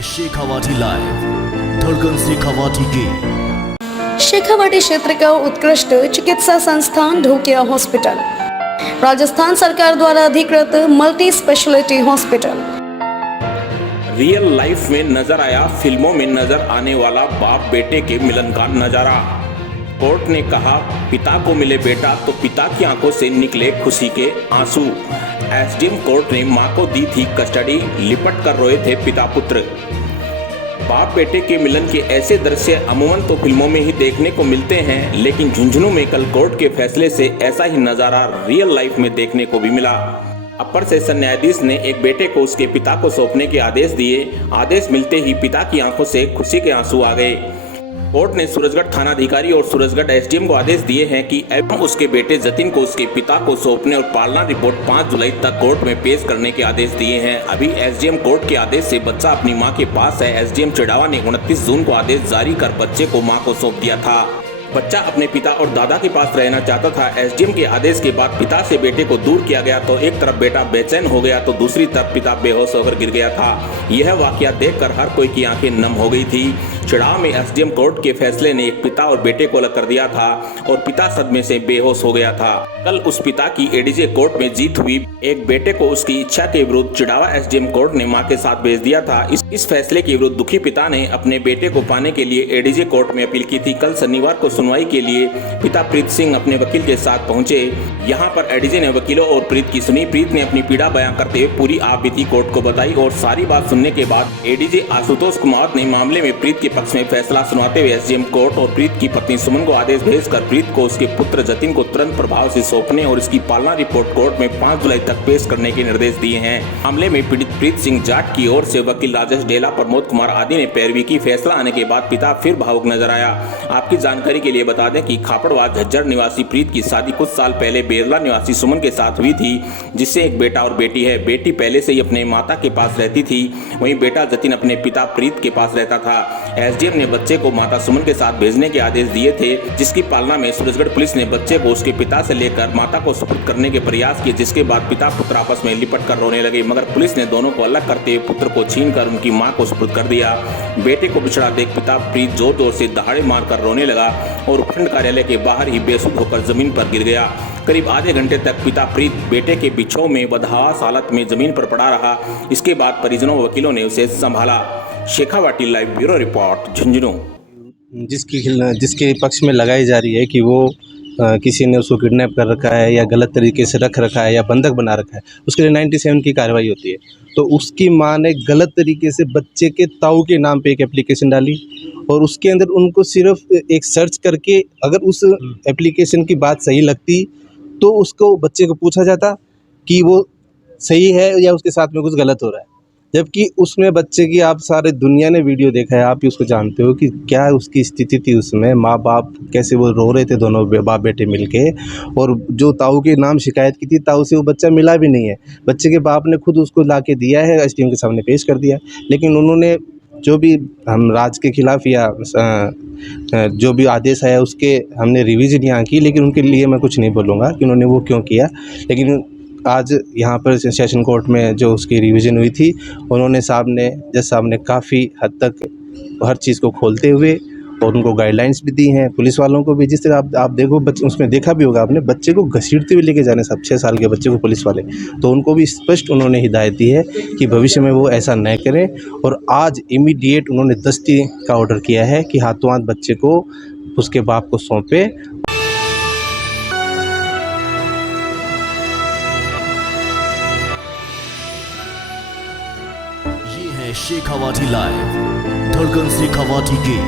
है शेखावाटी लाइव, धड़कन शेखावाटी की। शेखावाटी क्षेत्र का उत्कृष्ट चिकित्सा संस्थान ढोकिया हॉस्पिटल, राजस्थान सरकार द्वारा अधिकृत multi speciality hospital. Real life में नजर आया फिल्मों में नजर आने वाला बाप बेटे के मिलन का नजारा। कोर्ट ने कहा पिता को मिले बेटा तो पिता की आंखों से निकले खुशी के आंसू। एसडीएम कोर्ट ने मां को दी थी कस्टडी, लिपट कर रोए थे पिता पुत्र। बाप बेटे के मिलन के ऐसे दृश्य अमूमन तो फिल्मों में ही देखने को मिलते हैं, लेकिन झुंझुनू में कल कोर्ट के फैसले से ऐसा ही नजारा रियल लाइफ में देखने को भी मिला। अपर सेशन न्यायाधीश ने एक बेटे को उसके पिता को सौंपने के आदेश दिए। आदेश मिलते ही पिता की आंखों से खुशी के आंसू आ गए। कोर्ट ने सूरजगढ़ थानाधिकारी और सूरजगढ़ एसडीएम को आदेश दिए हैं कि एवं उसके बेटे जतिन को उसके पिता को सौंपने और पालना रिपोर्ट 5 जुलाई तक कोर्ट में पेश करने के आदेश दिए हैं। अभी एसडीएम कोर्ट के आदेश से बच्चा अपनी मां के पास है। एसडीएम चिड़ावा ने 29 जून को आदेश जारी कर बच्चे को मां को सौंप दिया था। बच्चा अपने पिता और दादा के पास रहना चाहता था। एसडीएम के आदेश के बाद पिता से बेटे को दूर किया गया तो एक तरफ बेटा बेचैन हो गया तो दूसरी तरफ पिता बेहोश होकर गिर गया था। यह वाकया देखकर हर कोई की आंखें नम हो गई थी। चिड़ाव में एसडीएम कोर्ट के फैसले ने एक पिता और बेटे को अलग कर दिया था और पिता सदमे से बेहोश हो गया था। कल उस पिता की एडीजे कोर्ट में जीत हुई। एक बेटे को उसकी इच्छा के विरुद्ध चिड़ावा एसडीएम कोर्ट ने मां के साथ भेज दिया था। इस फैसले के विरुद्ध दुखी पिता ने अपने बेटे को पाने के लिए एडीजे कोर्ट में अपील की थी। कल शनिवार को सुनवाई के लिए पिता प्रीत सिंह अपने वकील के साथ पहुंचे। यहां पर एडीजे ने वकीलों और प्रीत की सुनी। प्रीत ने अपनी पीड़ा बयां करते हुए पूरी आपबीती कोर्ट को बताई और सारी बात सुनने के बाद एडीजे आशुतोष कुमार ने मामले में प्रीत के पक्ष में फैसला सुनाते हुए एसडीएम कोर्ट और प्रीत की पत्नी सुमन को आदेश भेजकर प्रीत को उसके पुत्र जतिन को तुरंत प्रभाव से सौंपने और इसकी पालना रिपोर्ट कोर्ट में 5 जुलाई तक पेश करने के निर्देश दिए हैं। मामले में पीड़ित प्रीत सिंह जाट की ओर से वकील राजेश डेला, प्रमोद कुमार आदि ने पैरवी की। फैसला आने के बाद पिता फिर भावुक नजर आया। आपकी जानकारी के लिए बता दें कि खापड़वाद झज्जर निवासी प्रीत की शादी कुछ साल पहले बेरला निवासी सुमन के साथ हुई थी, जिससे एक बेटा और बेटी है। बेटी पहले से ही अपने माता के पास रहती थी, वहीं बेटा जतिन अपने पिता प्रीत के पास रहता था। एसडीएम ने बच्चे को माता सुमन के साथ भेजने के आदेश दिए थे, जिसकी पालना में सूरजगढ़ पुलिस ने बच्चे को उसके पिता से लेकर माता को सुपुर्द करने के प्रयास किए, जिसके बाद पिता पुत्र आपस में लिपट कर रोने लगे, मगर पुलिस ने दोनों को अलग करते हुए पुत्र को छीनकर उनकी मां को सुपुर्द कर दिया। बेटे को बिछड़ा देख पिता प्रीत जोर जोर से दहाड़े मारकर रोने लगा और उपखंड कार्यालय के बाहर ही बेसुध होकर जमीन पर गिर गया। करीब आधे घंटे तक पिता प्रीत बेटे के बिछाव में बदहास हालत में जमीन पर पड़ा रहा। इसके बाद परिजनों व वकीलों ने उसे संभाला। Shekhawati live bureau report, Jhunjhunu. जिसके पक्ष में लगाई जा रही है कि वो किसी ने उसको किडनैप कर रखा है या गलत तरीके से रख रखा है या बंधक बना रखा है, उसके लिए 97 की कार्रवाई होती है। तो उसकी मां ने गलत तरीके से बच्चे के ताऊ के नाम पे एक एप्लीकेशन डाली और उसके अंदर उनको सिर्फ एक सर्च करके अगर उस एप्लीकेशन की बात सही लगती तो उसको बच्चे को पूछा जाता कि वो सही है या उसके साथ में कुछ गलत हो रहा है। जबकि उसमें बच्चे की आप सारे दुनिया ने वीडियो देखा है, आप ही उसको जानते हो कि क्या उसकी स्थिति थी। उसमें माँ बाप कैसे वो रो रहे थे, दोनों बाप बेटे मिलके, और जो ताऊ के नाम शिकायत की थी, ताऊ से वो बच्चा मिला भी नहीं है। बच्चे के बाप ने खुद उसको ला के दिया है, एसडीएम के सामने पेश कर दिया। लेकिन उन्होंने जो भी हम राज के खिलाफ या जो भी आदेश आया उसके हमने रिवीजन यहाँ की, लेकिन उनके लिए मैं कुछ नहीं बोलूँगा कि उन्होंने वो क्यों किया। लेकिन आज यहाँ पर सेशन कोर्ट में जो उसकी रिवीजन हुई थी, उन्होंने जज साहब ने काफ़ी हद तक हर चीज़ को खोलते हुए और उनको गाइडलाइंस भी दी हैं, पुलिस वालों को भी। जिस तरह आप देखो, बच्चे उसमें देखा भी होगा आपने, बच्चे को घसीटते हुए लेके जाने सब 6 साल के बच्चे को पुलिस वाले, तो उनको भी स्पष्ट उन्होंने हिदायत दी है कि भविष्य में वो ऐसा न करें। और आज इमीडिएट उन्होंने दस्ती का ऑर्डर किया है कि हाथों हाथ बच्चे को उसके बाप को सौंपे। ये है शेखावाटी लाइव, धड़कन शेखावाटी की।